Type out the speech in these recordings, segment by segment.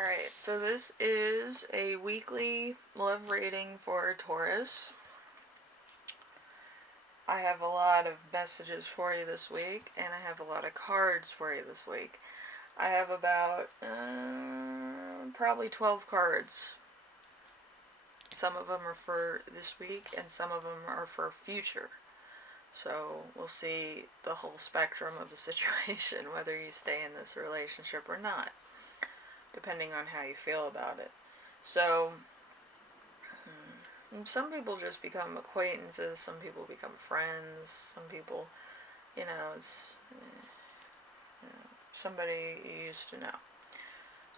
Alright, so this is a weekly love reading for Taurus. I have a lot of messages for you this week, and I have a lot of cards for you this week. I have about probably 12 cards. Some of them are for this week, and some of them are for future. So we'll see the whole spectrum of the situation, whether you stay in this relationship or not, depending on how you feel about it. So some people just become acquaintances, some people become friends, some people, it's somebody you used to know.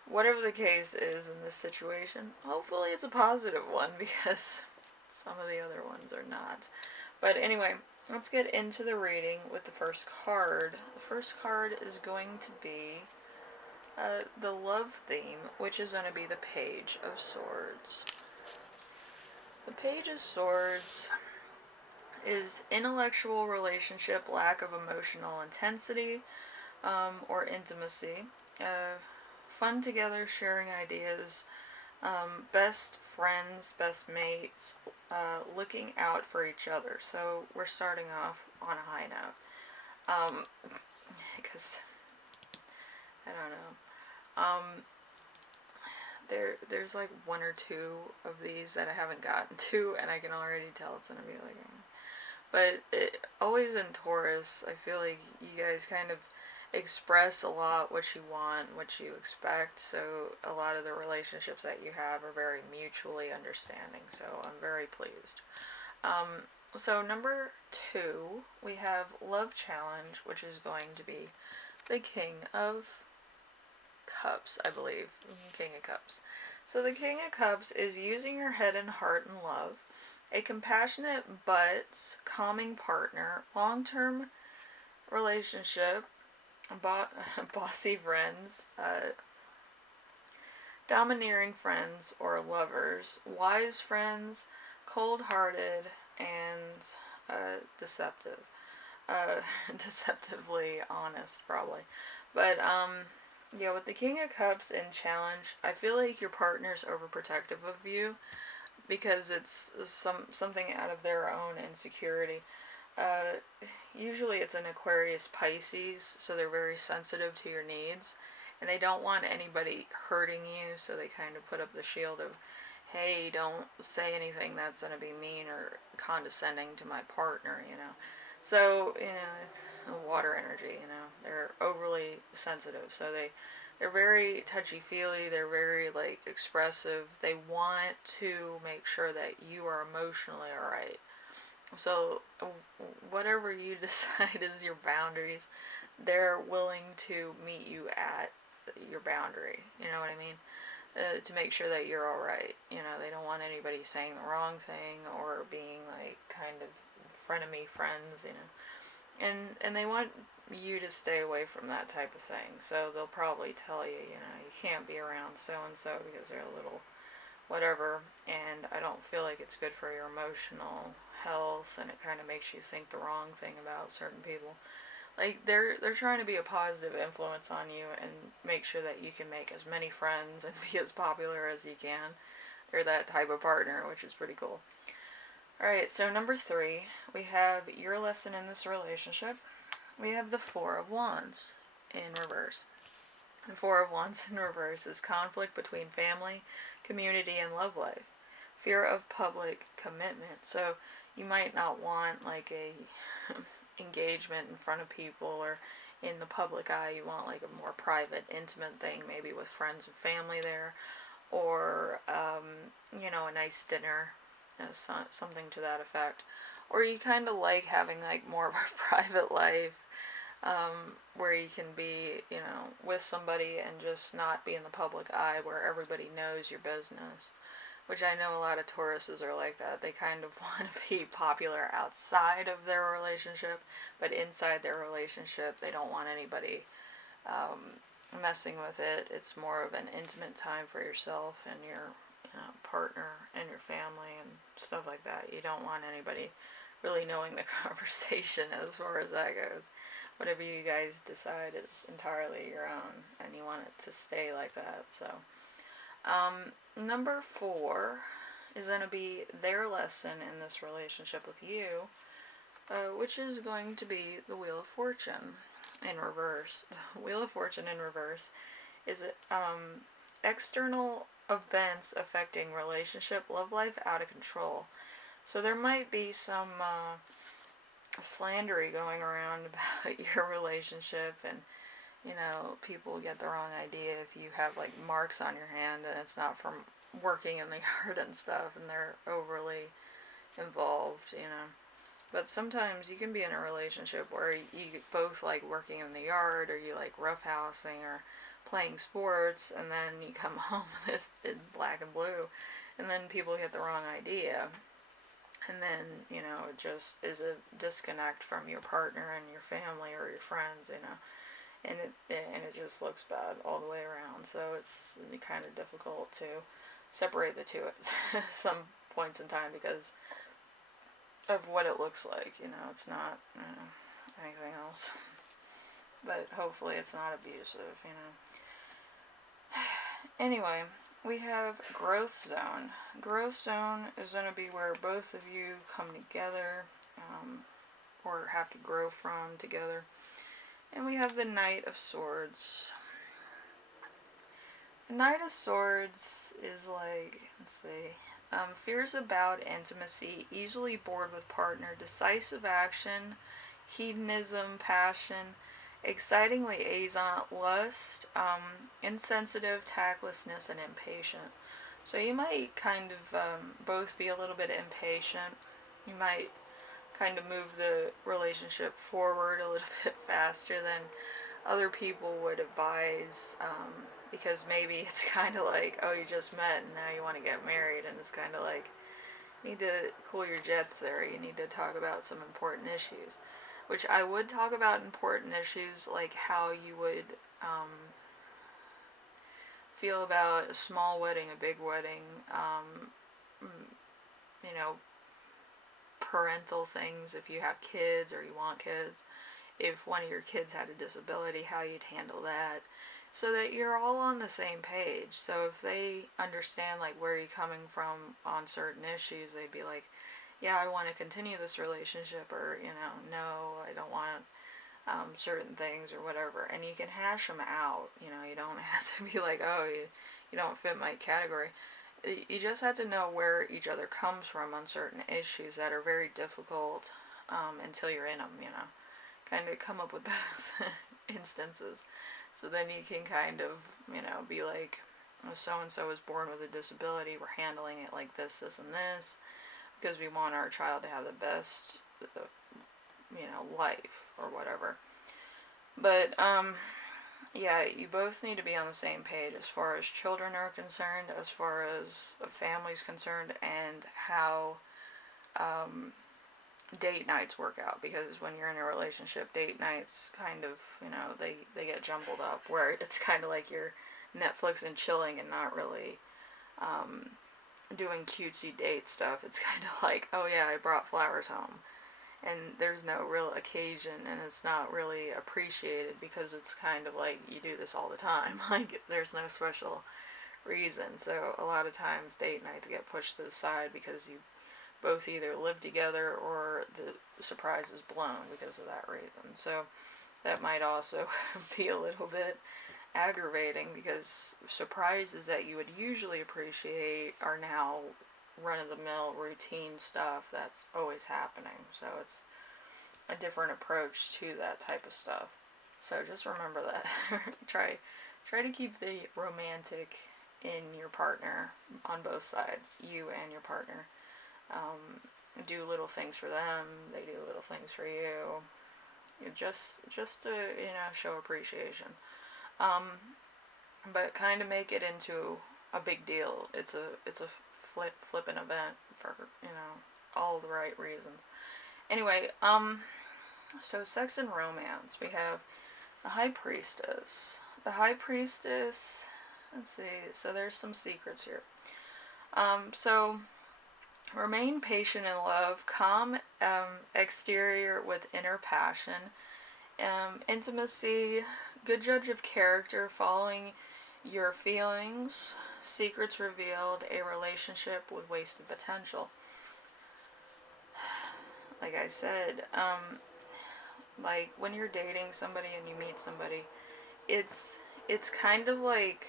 Whatever the case is in this situation, hopefully it's a positive one, because some of the other ones are not. But anyway, let's get into the reading with the first card. The first card is going to be the love theme, which is going to be the Page of Swords. The Page of Swords is intellectual relationship, lack of emotional intensity or intimacy, fun together, sharing ideas, best friends, best mates, looking out for each other. So we're starting off on a high note, because I don't know. There's like one or two of these that I haven't gotten to, and I can already tell it's gonna be like, but always in Taurus, I feel like you guys kind of express a lot what you want, what you expect, so a lot of the relationships that you have are very mutually understanding, so I'm very pleased. So number 2, we have Love Challenge, which is going to be the King of Cups, I believe. King of Cups. So the King of Cups is using your head and heart in love, a compassionate but calming partner, long-term relationship, bossy friends, domineering friends or lovers, wise friends, cold-hearted, and deceptive. Deceptively honest, probably. But, yeah, with the King of Cups in Challenge, I feel like your partner's overprotective of you because it's something out of their own insecurity. Usually it's an Aquarius Pisces, so they're very sensitive to your needs, and they don't want anybody hurting you, so they kind of put up the shield of, hey, don't say anything that's going to be mean or condescending to my partner, So, it's water energy, they're overly sensitive, so they're very touchy-feely, they're very, expressive, they want to make sure that you are emotionally alright. So, whatever you decide is your boundaries, they're willing to meet you at your boundary, you know what I mean? To make sure that you're alright. They don't want anybody saying the wrong thing or being, kind of frenemy friends, And they want you to stay away from that type of thing. So they'll probably tell you, you can't be around so-and-so because they're a little whatever, and I don't feel like it's good for your emotional health, and it kind of makes you think the wrong thing about certain people. They're trying to be a positive influence on you and make sure that you can make as many friends and be as popular as you can. They're that type of partner, which is pretty cool. Alright, so number 3, we have your lesson in this relationship. We have the Four of Wands in reverse. The Four of Wands in reverse is conflict between family, community, and love life. Fear of public commitment. So you might not want a engagement in front of people or in the public eye. You want a more private, intimate thing, maybe with friends and family there, or a nice dinner, something to that effect. Or you kind of like having more of a private life, where you can be, with somebody and just not be in the public eye where everybody knows your business. Which I know a lot of Tauruses are like that. They kind of want to be popular outside of their relationship, but inside their relationship, they don't want anybody messing with it. It's more of an intimate time for yourself and your partner and your family and stuff like that. You don't want anybody really knowing the conversation as far as that goes. Whatever you guys decide is entirely your own, and you want it to stay like that. So Number 4 is going to be their lesson in this relationship with you, which is going to be the Wheel of Fortune in reverse. Wheel of Fortune in reverse is external events affecting relationship, love life out of control. So there might be some slandery going around about your relationship, and people get the wrong idea if you have like marks on your hand and it's not from working in the yard and stuff, and they're overly involved. But sometimes you can be in a relationship where you both like working in the yard, or you like roughhousing or playing sports, and then you come home and it's black and blue, and then people get the wrong idea. And then, it just is a disconnect from your partner and your family or your friends. And it just looks bad all the way around. So it's kind of difficult to separate the two at some points in time because of what it looks like. It's not anything else. But hopefully it's not abusive. Anyway, we have growth zone. Growth zone is going to be where both of you come together, or have to grow from together. And we have the Knight of Swords. The Knight of Swords is like, let's see, fears about intimacy, easily bored with partner, decisive action, hedonism, passion, exciting liaison, lust, insensitive, tactlessness, and impatient. So you might kind of both be a little bit impatient. You might kind of move the relationship forward a little bit faster than other people would advise, because maybe it's kind of like, oh, you just met and now you want to get married, and it's kind of like, you need to cool your jets there. You need to talk about some important issues, which I would talk about important issues, like how you would feel about a small wedding, a big wedding, parental things, if you have kids or you want kids, if one of your kids had a disability, how you'd handle that, so that you're all on the same page. So if they understand like where you're coming from on certain issues, they'd be like, yeah, I want to continue this relationship, or no, I don't want certain things or whatever, and you can hash them out. You don't have to be like, oh, you don't fit my category. You just have to know where each other comes from on certain issues that are very difficult, until you're in them, kind of come up with those instances. So then you can kind of, be like, so-and-so is born with a disability, we're handling it like this, and this, because we want our child to have the best, life, or whatever. But, yeah, you both need to be on the same page as far as children are concerned, as far as a family's concerned, and how date nights work out. Because when you're in a relationship, date nights kind of, they get jumbled up, where it's kind of like you're Netflix and chilling and not really doing cutesy date stuff. It's kind of like, oh yeah, I brought flowers home, and there's no real occasion, and it's not really appreciated, because it's kind of like you do this all the time. Like, there's no special reason. So a lot of times date nights get pushed to the side because you both either live together or the surprise is blown because of that reason. So that might also be a little bit aggravating, because surprises that you would usually appreciate are now run-of-the-mill routine stuff that's always happening. So it's a different approach to that type of stuff. So just remember that. try to keep the romantic in your partner on both sides, you and your partner. Do little things for them, they do little things for you. Just to show appreciation. But kind of make it into a big deal. It's a flippin' event for all the right reasons. Anyway, so sex and romance. We have the High Priestess. The High Priestess. Let's see. So there's some secrets here. So remain patient in love. Calm exterior with inner passion. Intimacy. Good judge of character. Following Your feelings, secrets revealed, a relationship with wasted potential. Like I said, like when you're dating somebody and you meet somebody, it's kind of like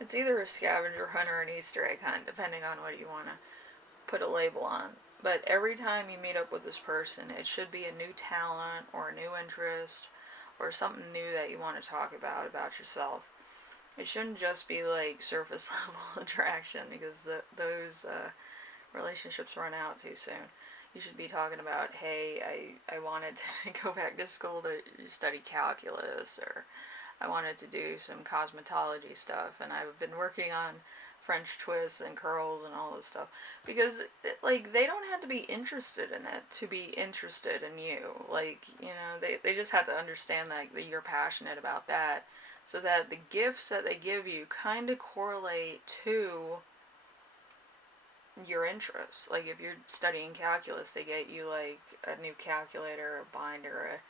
it's either a scavenger hunt or an Easter egg hunt, depending on what you want to put a label on. But every time you meet up with this person, it should be a new talent or a new interest or something new that you want to talk about yourself. It shouldn't just be like surface level attraction, because those relationships run out too soon. You should be talking about, hey, I wanted to go back to school to study calculus, or I wanted to do some cosmetology stuff, and I've been working on French twists and curls and all this stuff. Because, like, they don't have to be interested in it to be interested in you. Like, you know, they just have to understand that you're passionate about that, so that the gifts that they give you kind of correlate to your interests. Like, if you're studying calculus, they get you, like, a new calculator, a binder, a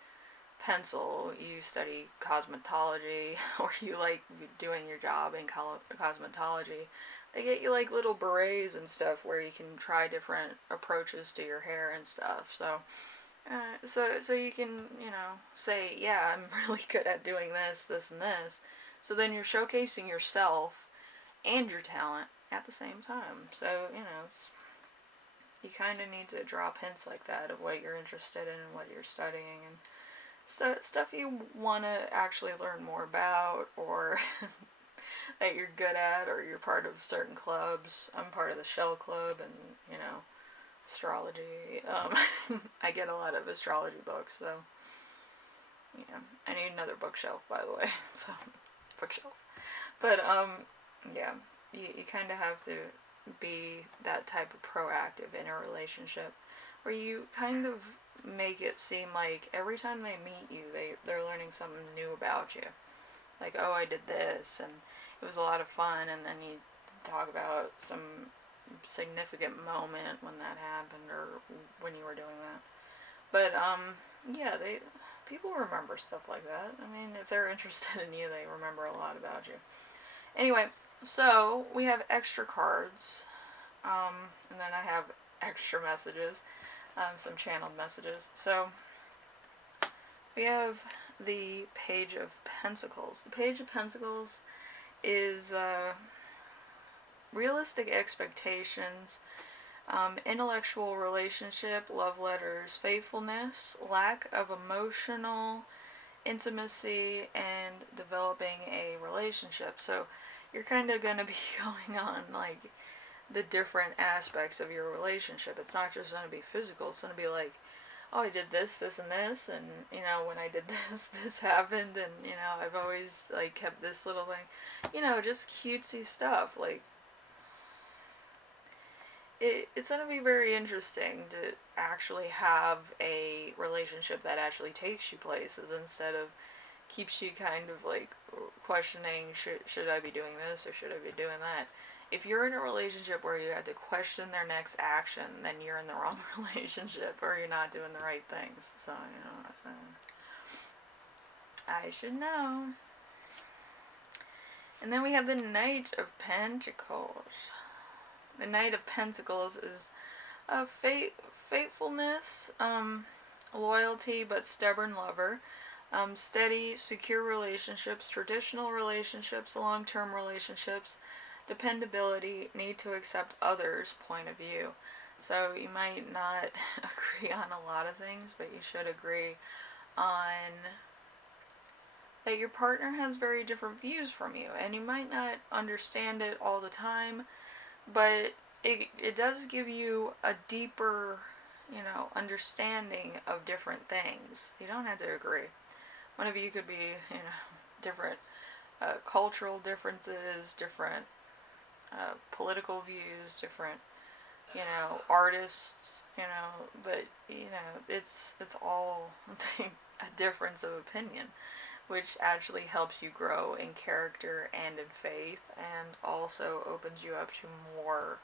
pencil. You study cosmetology, or you like doing your job in cosmetology, they get you like little berets and stuff where you can try different approaches to your hair and stuff. So you can, you know, say, yeah, I'm really good at doing this, this, and this. So then you're showcasing yourself and your talent at the same time. So, you know, you kind of need to drop hints like that of what you're interested in and what you're studying, and stuff you want to actually learn more about, or that you're good at, or you're part of certain clubs. I'm part of the Shell Club, and, you know, astrology. I get a lot of astrology books, so, yeah. I need another bookshelf, by the way. So, bookshelf. But, yeah. You kind of have to be that type of proactive in a relationship, where you kind of make it seem like every time they meet you, they're learning something new about you. Like, oh, I did this, and it was a lot of fun, and then you talk about some significant moment when that happened, or when you were doing that. But, yeah, people remember stuff like that. I mean, if they're interested in you, they remember a lot about you. Anyway, so we have extra cards, and then I have extra messages, some channeled messages. So we have the Page of Pentacles. The Page of Pentacles is realistic expectations, intellectual relationship, love letters, faithfulness, lack of emotional intimacy, and developing a relationship. So you're kind of going to be going on, like, the different aspects of your relationship. It's not just going to be physical. It's going to be like, oh, I did this, this, and this, and, you know, when I did this, this happened, and, you know, I've always, like, kept this little thing. You know, just cutesy stuff. Like, it's going to be very interesting to actually have a relationship that actually takes you places, instead of keeps you kind of like questioning, should I be doing this or should I be doing that. If you're in a relationship where you had to question their next action, then you're in the wrong relationship, or you're not doing the right things. So, you know, I should know. And then we have the Knight of Pentacles. The Knight of Pentacles is a faithfulness, loyalty, but stubborn lover. Steady, secure relationships, traditional relationships, long-term relationships, dependability, need to accept others' point of view. So you might not agree on a lot of things, but you should agree on that your partner has very different views from you, and you might not understand it all the time, but it does give you a deeper, you know, understanding of different things. You don't have to agree. One of you could be, you know, different cultural differences, different political views, different, you know, artists, you know, but, you know, it's all a difference of opinion, which actually helps you grow in character and in faith, and also opens you up to more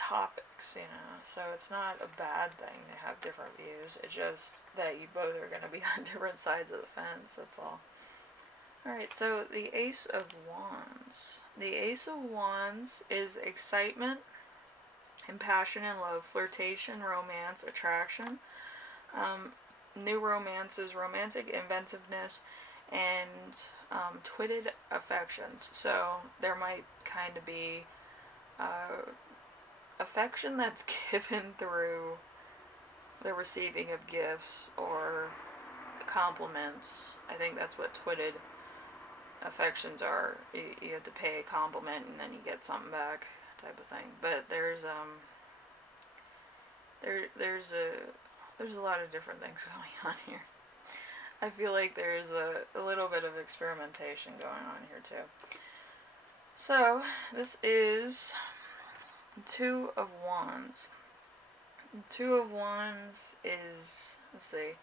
topics, you know, so it's not a bad thing to have different views. It's just that you both are going to be on different sides of the fence, that's all. Alright, so the Ace of Wands. The Ace of Wands is excitement and passion and love, flirtation, romance, attraction, new romances, romantic inventiveness, and twitted affections. So there might kind of be affection that's given through the receiving of gifts or compliments. I think that's what twitted affections are. You have to pay a compliment and then you get something back, type of thing. But there's a lot of different things going on here. I feel like there's a little bit of experimentation going on here too. So this is Two of Wands. Two of Wands is, let's see,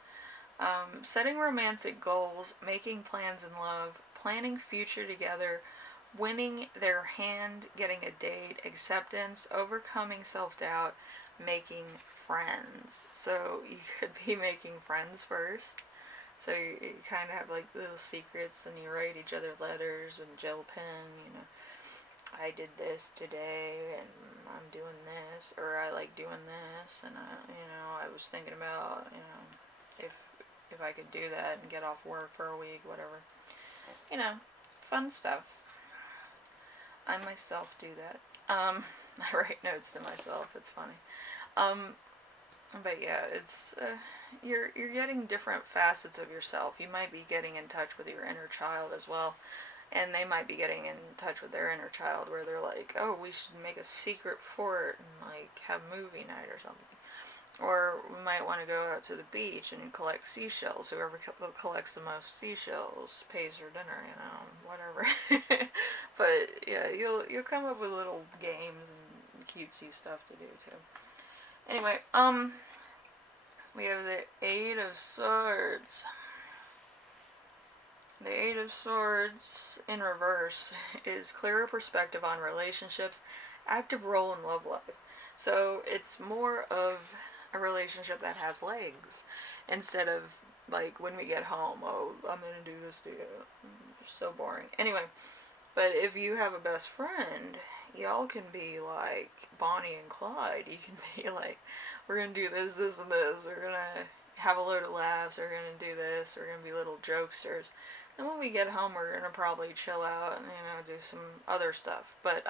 setting romantic goals, making plans in love, planning future together, winning their hand, getting a date, acceptance, overcoming self-doubt, making friends. So you could be making friends first. So you kind of have like little secrets and you write each other letters with a gel pen, you know. I did this today and I'm doing this, or I like doing this, and I was thinking about, if I could do that and get off work for a week, whatever. Fun stuff. I myself do that. I write notes to myself. It's funny. But yeah, it's you're getting different facets of yourself. You might be getting in touch with your inner child as well, and they might be getting in touch with their inner child, where they're like, oh, we should make a secret fort and like have movie night or something. Or we might want to go out to the beach and collect seashells. Whoever collects the most seashells pays for dinner, whatever. But yeah, you'll come up with little games and cutesy stuff to do too. Anyway, we have the Eight of Swords. The Eight of Swords in reverse is clearer perspective on relationships, active role in love life. So it's more of a relationship that has legs, instead of like when we get home, oh, I'm gonna do this to you. So boring. Anyway, but if you have a best friend, y'all can be like Bonnie and Clyde. You can be like, we're gonna do this, this, and this. We're gonna have a load of laughs. We're gonna do this. We're gonna be little jokesters. And when we get home, we're gonna probably chill out and do some other stuff. But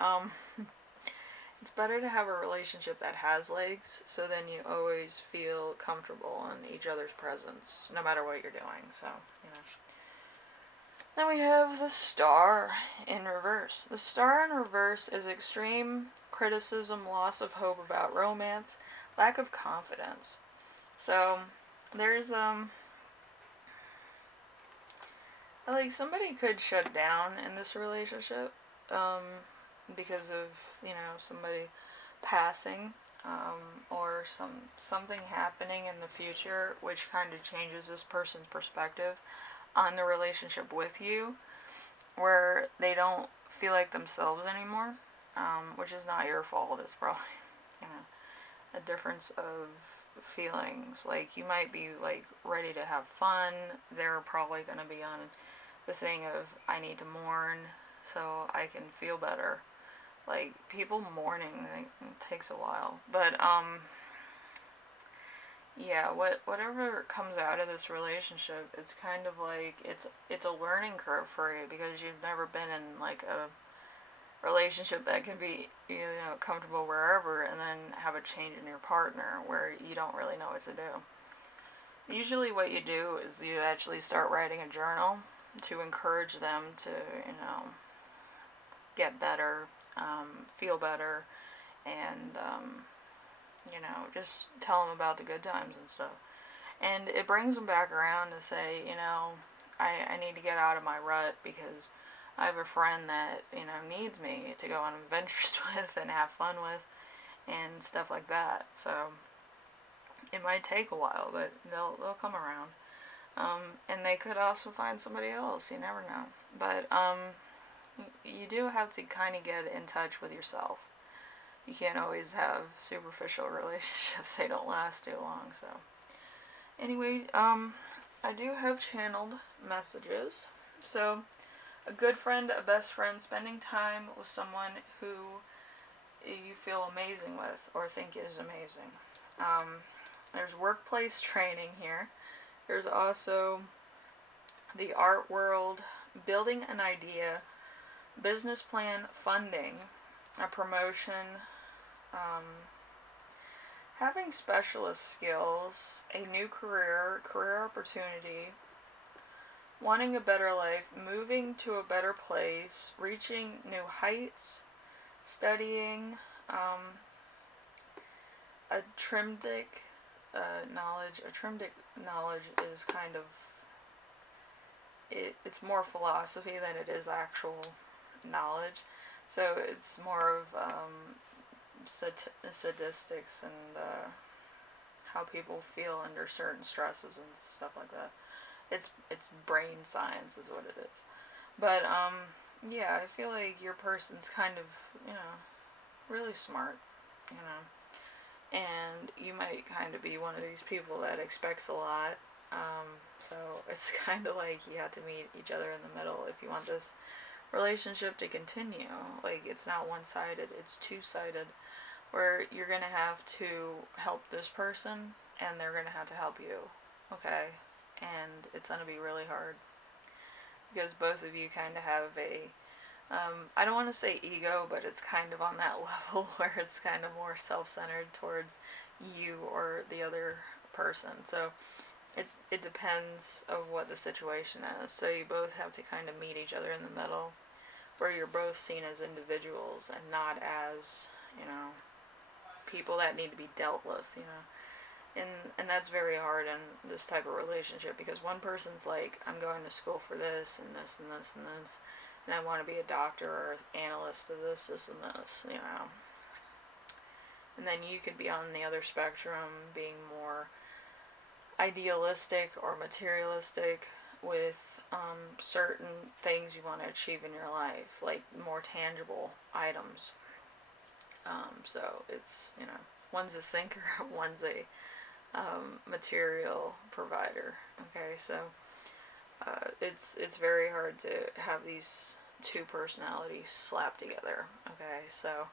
it's better to have a relationship that has legs, so then you always feel comfortable in each other's presence, no matter what you're doing. So Then we have the Star in reverse. The Star in reverse is extreme criticism, loss of hope about romance, lack of confidence. So there's like somebody could shut down in this relationship because of somebody passing or something happening in the future, which kind of changes this person's perspective on the relationship with you, where they don't feel like themselves anymore, which is not your fault. It's probably a difference of feelings. Like, you might be like ready to have fun. They're probably going to be on the thing of, I need to mourn so I can feel better. Like, people mourning, it takes a while. But yeah, whatever comes out of this relationship, it's kind of like it's a learning curve for you, because you've never been in like a relationship that can be comfortable wherever, and then have a change in your partner where you don't really know what to do. Usually what you do is you actually start writing a journal to encourage them to get better, feel better, and just tell them about the good times and stuff. And it brings them back around to say, I need to get out of my rut, because I have a friend that, needs me to go on adventures with and have fun with and stuff like that. So it might take a while, but they'll come around. And they could also find somebody else, you never know. But you do have to kind of get in touch with yourself. you can't always have superficial relationships. They don't last too long. So anyway, I do have channeled messages. So a good friend, a best friend, spending time with someone who you feel amazing with or think is amazing. There's workplace training here. There's also the art world, building an idea, business plan, funding, a promotion, having specialist skills, a new career opportunity, wanting a better life, moving to a better place, reaching new heights, studying, a trimdic knowledge. A trimdic knowledge is kind of, it's more philosophy than it is actual knowledge. So it's more of statistics and how people feel under certain stresses and stuff like that. It's brain science is what it is. But yeah, I feel like your person's kind of, really smart, and you might kind of be one of these people that expects a lot. So it's kind of like you have to meet each other in the middle if you want this relationship to continue. Like, it's not one-sided, it's two-sided, where you're gonna have to help this person and they're gonna have to help you, okay? And it's gonna be really hard because both of you kind of have a I don't want to say ego, but it's kind of on that level where it's kind of more self-centered towards you or the other person. So it depends of what the situation is. So you both have to kind of meet each other in the middle, where you're both seen as individuals and not as, people that need to be dealt with, and that's very hard in this type of relationship, because one person's like, I'm going to school for this and this and this and this, and I want to be a doctor or analyst of this and this, and then you could be on the other spectrum, being more idealistic or materialistic with certain things you want to achieve in your life, like more tangible items. So it's, one's a thinker, one's a material provider. Okay, so it's very hard to have these two personalities slapped together. Okay, so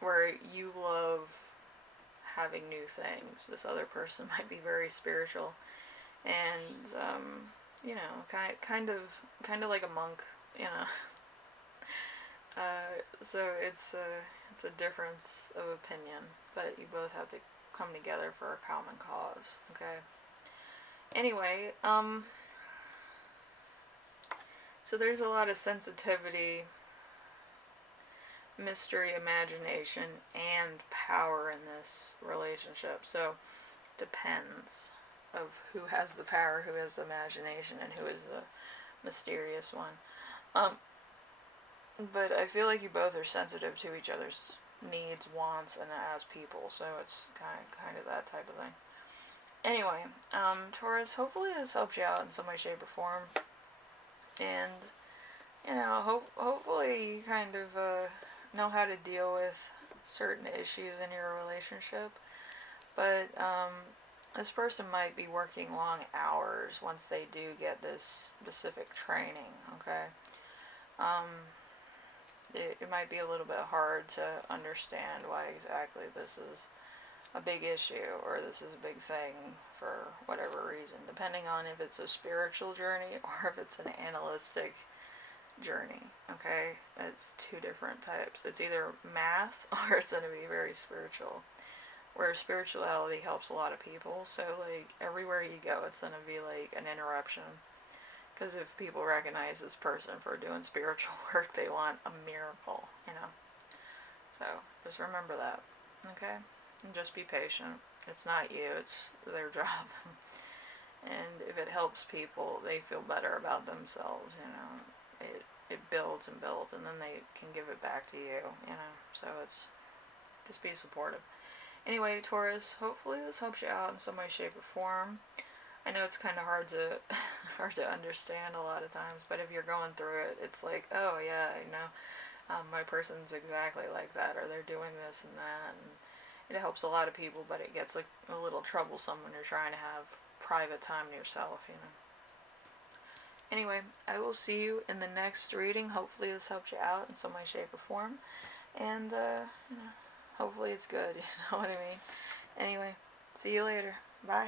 where you love having new things, this other person might be very spiritual, and kind of like a monk, so it's a difference of opinion, but you both have to come together for a common cause. Okay. Anyway, so there's a lot of sensitivity, mystery, imagination, and power in this relationship. So depends of who has the power, who has the imagination, and who is the mysterious one. But I feel like you both are sensitive to each other's needs, wants, and as people. So it's kind of that type of thing. Anyway, Taurus, hopefully this helps you out in some way, shape, or form. And, hopefully you kind of know how to deal with certain issues in your relationship. But this person might be working long hours once they do get this specific training, okay? It might be a little bit hard to understand why exactly this is a big issue or this is a big thing for whatever reason, depending on if it's a spiritual journey or if it's an analytic journey, okay? It's two different types. It's either math or it's going to be very spiritual, where spirituality helps a lot of people. So, like, everywhere you go, it's going to be like an interruption. Because if people recognize this person for doing spiritual work, they want a miracle, So, just remember that, okay? And just be patient. It's not you, it's their job. And if it helps people, they feel better about themselves, It builds and builds, and then they can give it back to you, So it's, just be supportive. Anyway, Taurus, hopefully this helps you out in some way, shape, or form. I know it's kind of hard to understand a lot of times, but if you're going through it, it's like, oh yeah, my person's exactly like that, or they're doing this and that, and it helps a lot of people, but it gets like a little troublesome when you're trying to have private time to yourself, you know. Anyway, I will see you in the next reading. Hopefully this helped you out in some way, shape, or form, and you know, hopefully it's good. You know what I mean? Anyway, see you later. Bye.